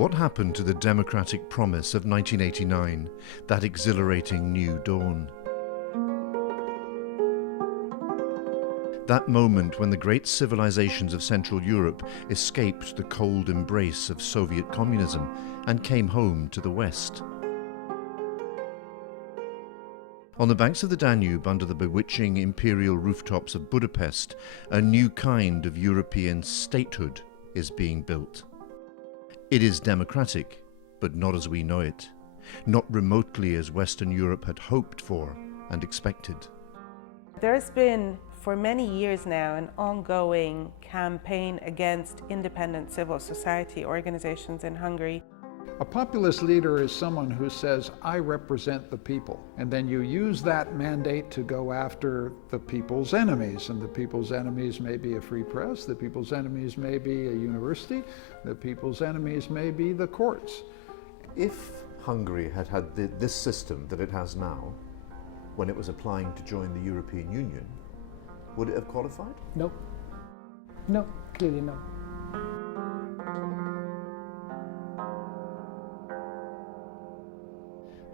What happened to the democratic promise of 1989, that exhilarating new dawn? That moment when the great civilizations of Central Europe escaped the cold embrace of Soviet communism and came home to the West. On the banks of the Danube, under the bewitching imperial rooftops of Budapest, a new kind of European statehood is being built. It is democratic, but not as we know it, not remotely as Western Europe had hoped for and expected. There's been, for many years now, an ongoing campaign against independent civil society organizations in Hungary. A populist leader is someone who says, I represent the people. And then you use that mandate to go after the people's enemies. And the people's enemies may be a free press, the people's enemies may be a university, the people's enemies may be the courts. If Hungary had had this system that it has now, when it was applying to join the European Union, would it have qualified? No. No, clearly no.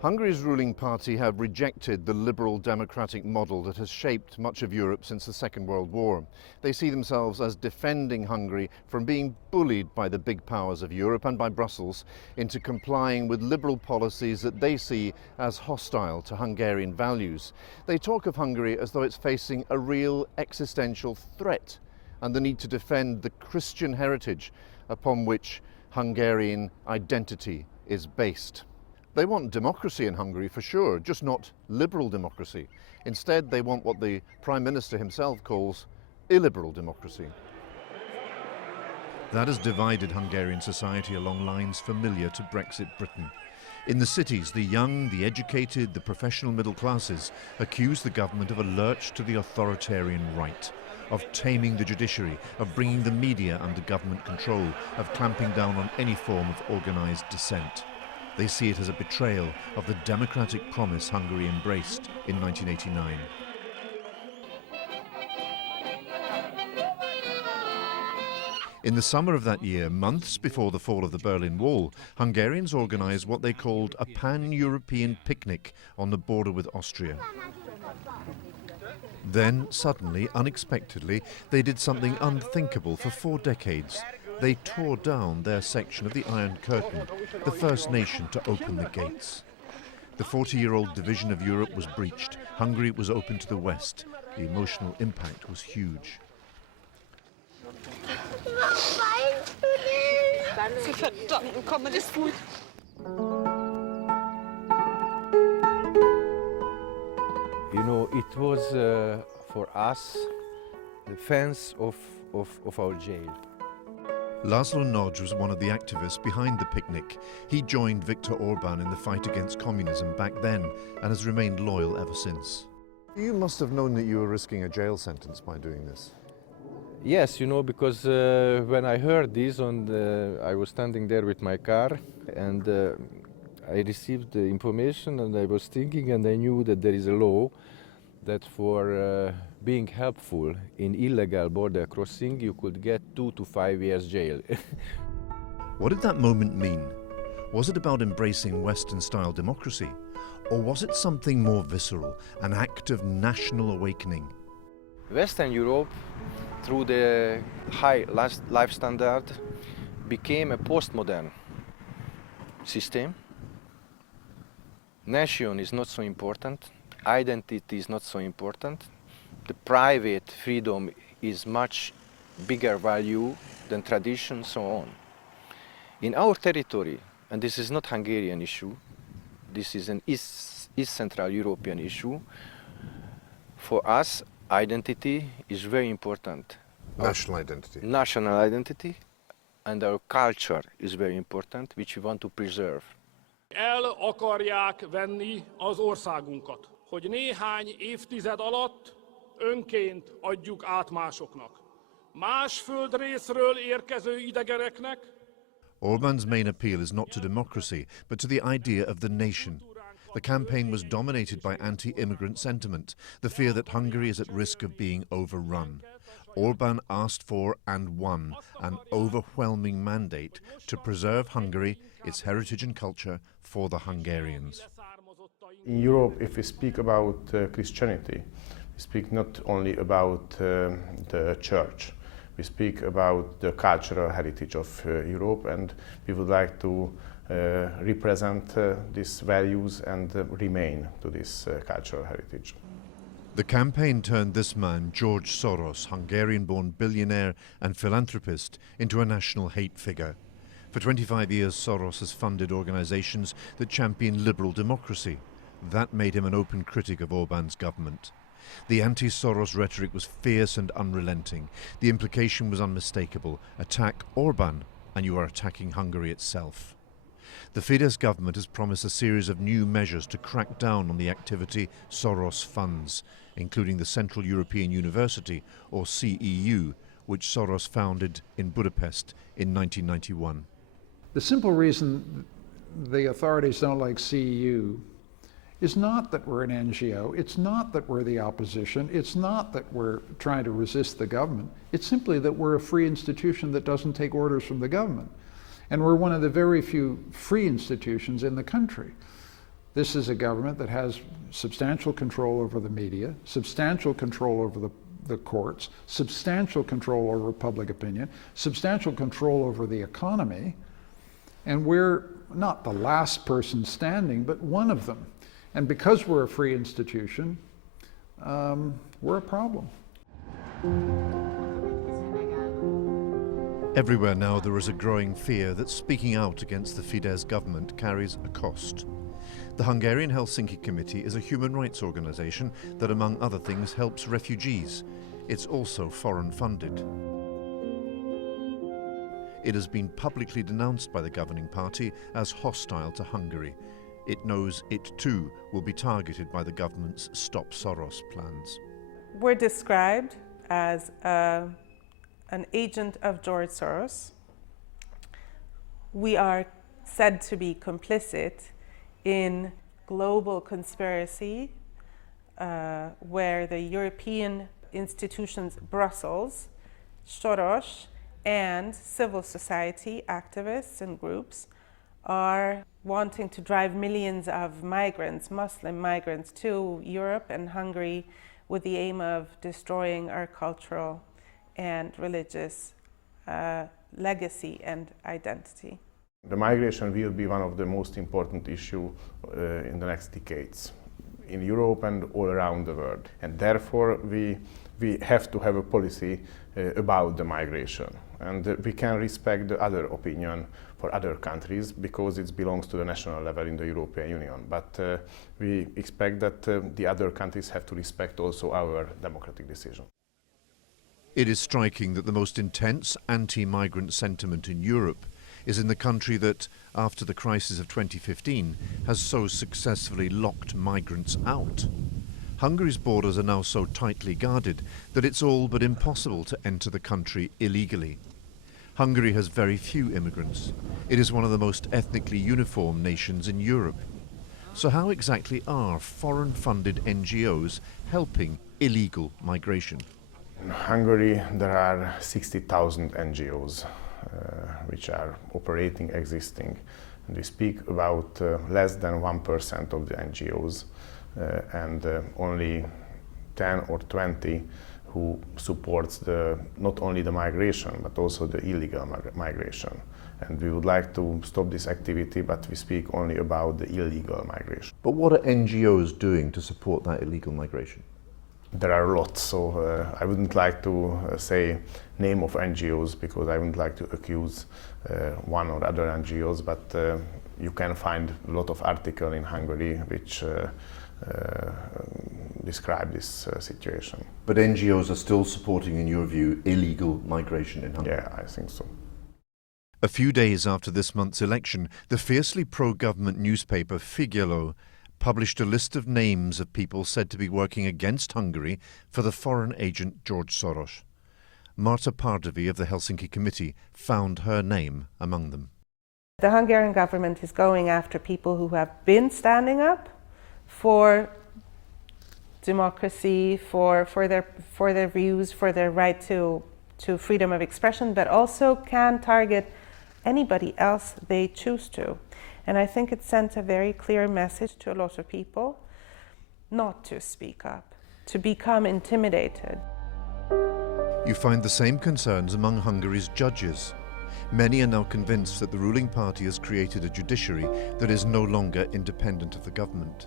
Hungary's ruling party have rejected the liberal democratic model that has shaped much of Europe since the Second World War. They see themselves as defending Hungary from being bullied by the big powers of Europe and by Brussels into complying with liberal policies that they see as hostile to Hungarian values. They talk of Hungary as though it's facing a real existential threat and the need to defend the Christian heritage upon which Hungarian identity is based. They want democracy in Hungary for sure, just not liberal democracy. Instead, they want what the Prime Minister himself calls illiberal democracy. That has divided Hungarian society along lines familiar to Brexit Britain. In the cities, the young, the educated, the professional middle classes accuse the government of a lurch to the authoritarian right, of taming the judiciary, of bringing the media under government control, of clamping down on any form of organised dissent. They see it as a betrayal of the democratic promise Hungary embraced in 1989. In the summer of that year, months before the fall of the Berlin Wall, Hungarians organised what they called a pan-European picnic on the border with Austria. Then, suddenly, unexpectedly, they did something unthinkable for 4 decades. They tore down their section of the Iron Curtain, the first nation to open the gates. The 40-year-old division of Europe was breached. Hungary was open to the West. The emotional impact was huge. You know, it was for us the fence of our jail. Laszlo Nagy was one of the activists behind the picnic. He joined Viktor Orban in the fight against communism back then and has remained loyal ever since. You must have known that you were risking a jail sentence by doing this. Yes, you know, because when I heard this, I was standing there with my car and I received the information and I was thinking and I knew that there is a law that for being helpful in illegal border crossing, you could get 2 to 5 years jail. What did that moment mean? Was it about embracing Western-style democracy? Or was it something more visceral, an act of national awakening? Western Europe, through the high life standard, became a postmodern system. Nation is not so important. Identity is not so important. The private freedom is much bigger value than tradition, so on. In our territory, and this is not Hungarian issue, this is an East Central European issue, for us, identity is very important. National identity. National identity, and our culture is very important, which we want to preserve. El akarják venni az országunkat, hogy néhány évtized alatt önként adjuk át másoknak. Más földrészről érkező idegeneknek. Orban's main appeal is not to democracy, but to the idea of the nation. The campaign was dominated by anti-immigrant sentiment, the fear that Hungary is at risk of being overrun. Orban asked for and won an overwhelming mandate to preserve Hungary, its heritage and culture for the Hungarians. In Europe, if we speak about Christianity, we speak not only about the church, we speak about the cultural heritage of Europe, and we would like to represent these values and remain to this cultural heritage. The campaign turned this man, George Soros, Hungarian-born billionaire and philanthropist, into a national hate figure. For 25 years, Soros has funded organizations that champion liberal democracy. That made him an open critic of Orban's government. The anti-Soros rhetoric was fierce and unrelenting. The implication was unmistakable. Attack Orban, and you are attacking Hungary itself. The Fidesz government has promised a series of new measures to crack down on the activity Soros funds, including the Central European University, or CEU, which Soros founded in Budapest in 1991. The simple reason the authorities don't like CEU is not that we're an NGO, it's not that we're the opposition, it's not that we're trying to resist the government, it's simply that we're a free institution that doesn't take orders from the government. And we're one of the very few free institutions in the country. This is a government that has substantial control over the media, substantial control over the courts, substantial control over public opinion, substantial control over the economy, and we're not the last person standing, but one of them. And because we're a free institution, we're a problem. Everywhere now there is a growing fear that speaking out against the Fidesz government carries a cost. The Hungarian Helsinki Committee is a human rights organization that, among other things, helps refugees. It's also foreign funded. It has been publicly denounced by the governing party as hostile to Hungary. It knows it too will be targeted by the government's Stop Soros plans. We're described as an agent of George Soros. We are said to be complicit in global conspiracy where the European institutions, Brussels, Soros, and civil society activists and groups are wanting to drive millions of migrants, Muslim migrants, to Europe and Hungary with the aim of destroying our cultural and religious legacy and identity. The migration will be one of the most important issues in the next decades in Europe and all around the world. And therefore we have to have a policy about the migration. And we can respect the other opinion for other countries because it belongs to the national level in the European Union. But we expect that the other countries have to respect also our democratic decision. It is striking that the most intense anti-migrant sentiment in Europe is in the country that, after the crisis of 2015, has so successfully locked migrants out. Hungary's borders are now so tightly guarded that it's all but impossible to enter the country illegally. Hungary has very few immigrants. It is one of the most ethnically uniform nations in Europe. So how exactly are foreign-funded NGOs helping illegal migration? In Hungary, there are 60,000 NGOs which are operating, existing. And we speak about less than 1% of the NGOs and only 10 or 20 who supports not only the migration but also the illegal migration. And we would like to stop this activity, but we speak only about the illegal migration. But what are NGOs doing to support that illegal migration? There are lots, so I wouldn't like to say name of NGOs because I wouldn't like to accuse one or other NGOs, but you can find a lot of articles in Hungary which describe this situation. But NGOs are still supporting, in your view, illegal migration in Hungary? Yeah, I think so. A few days after this month's election, the fiercely pro-government newspaper Figyelő published a list of names of people said to be working against Hungary for the foreign agent George Soros. Marta Pardavi of the Helsinki Committee found her name among them. The Hungarian government is going after people who have been standing up democracy, for their views, for their right to freedom of expression, but also can target anybody else they choose to. And I think it sent a very clear message to a lot of people not to speak up, to become intimidated. You find the same concerns among Hungary's judges. Many are now convinced that the ruling party has created a judiciary that is no longer independent of the government.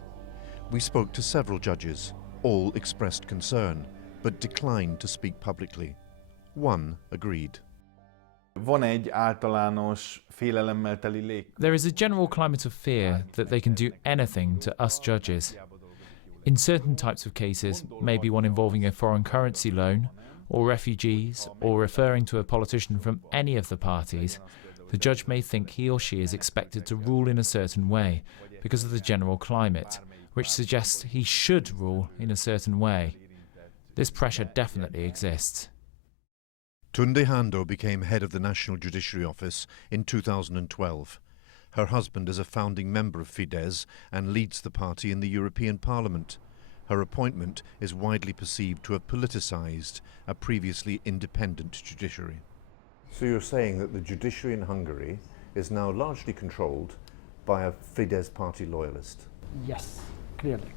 We spoke to several judges. All expressed concern, but declined to speak publicly. One agreed. Van egy általános félelemmel teli légkör. There is a general climate of fear that they can do anything to us judges. In certain types of cases, maybe one involving a foreign currency loan, or refugees, or referring to a politician from any of the parties, the judge may think he or she is expected to rule in a certain way because of the general climate, which suggests he should rule in a certain way. This pressure definitely exists. Tunde Hando became head of the National Judiciary Office in 2012. Her husband is a founding member of Fidesz and leads the party in the European Parliament. Her appointment is widely perceived to have politicised a previously independent judiciary. So you're saying that the judiciary in Hungary is now largely controlled by a Fidesz party loyalist? Yes, clearly.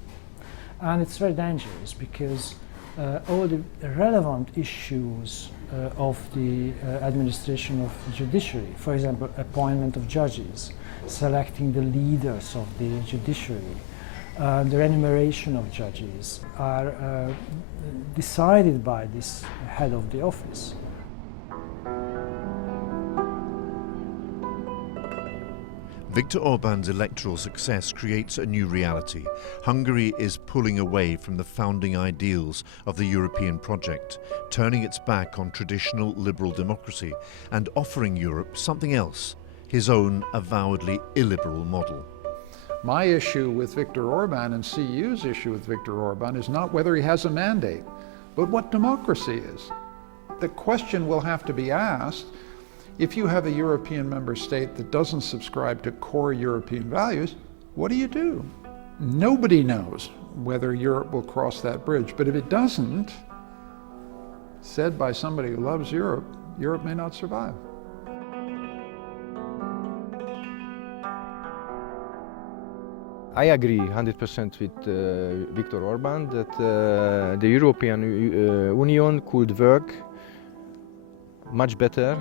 And it's very dangerous because all the relevant issues of the administration of the judiciary, for example, appointment of judges, selecting the leaders of the judiciary, the remuneration of judges, are decided by this head of the office. Viktor Orban's electoral success creates a new reality. Hungary is pulling away from the founding ideals of the European project, turning its back on traditional liberal democracy and offering Europe something else, his own avowedly illiberal model. My issue with Viktor Orban and CU's issue with Viktor Orban is not whether he has a mandate, but what democracy is. The question will have to be asked, if you have a European member state that doesn't subscribe to core European values, what do you do? Nobody knows whether Europe will cross that bridge, but if it doesn't, said by somebody who loves Europe, Europe may not survive. I agree 100% with Viktor Orban that the European Union could work much better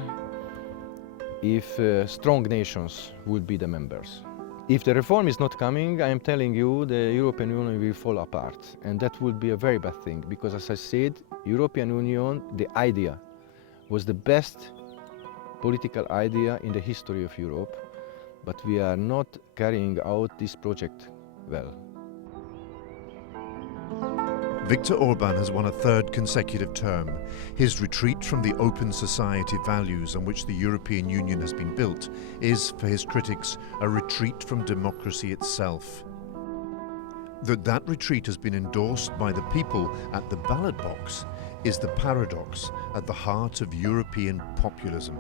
if strong nations would be the members. If the reform is not coming, I am telling you, the European Union will fall apart. And that would be a very bad thing, because as I said, European Union, the idea, was the best political idea in the history of Europe, but we are not carrying out this project well. Viktor Orban has won a third consecutive term. His retreat from the open society values on which the European Union has been built is, for his critics, a retreat from democracy itself. That retreat has been endorsed by the people at the ballot box is the paradox at the heart of European populism.